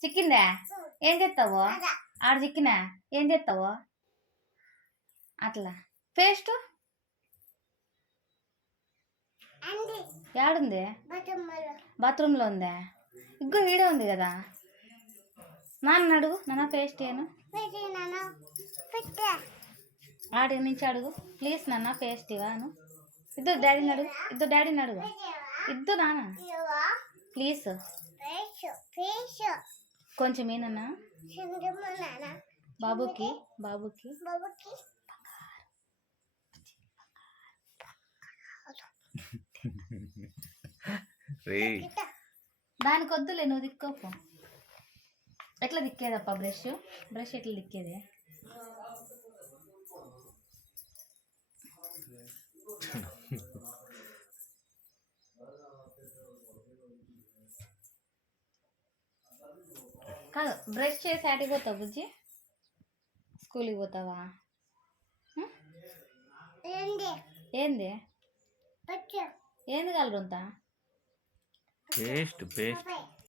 చిక్కిందా? ఏం చేస్తావు? ఆడ చిక్కినా ఏం చేస్తావు? అట్లా పేస్ట్ ఏడుంది? బాత్రూంలో ఉందా? ఇంకో ఈడే ఉంది కదా. నాన్న అడుగు, నాన్న పేస్ట్ ఏను ఆడి నుంచి అడుగు ప్లీజ్ నాన్న పేస్ట్ ఇవాను. ఇద్దరు డాడీని అడుగు, ఇద్దరు డాడీని అడుగు, ఇద్దరు నాన్న ప్లీజ్ కొంచెం ఏనన్నా బాబుకి బాబుకి దానికి వద్దులే, నువ్వు దిక్కోపో. ఎట్లా దిక్కేదప్ప బ్రష్? బ్రష్ ఎట్లా దిక్కేది? కాదు, బ్రష్ చేసి ఆటికి పోతావు బుజ్జి? స్కూల్కి పోతావా? ఏంది ఏంది కలరు అంతా? Paste paste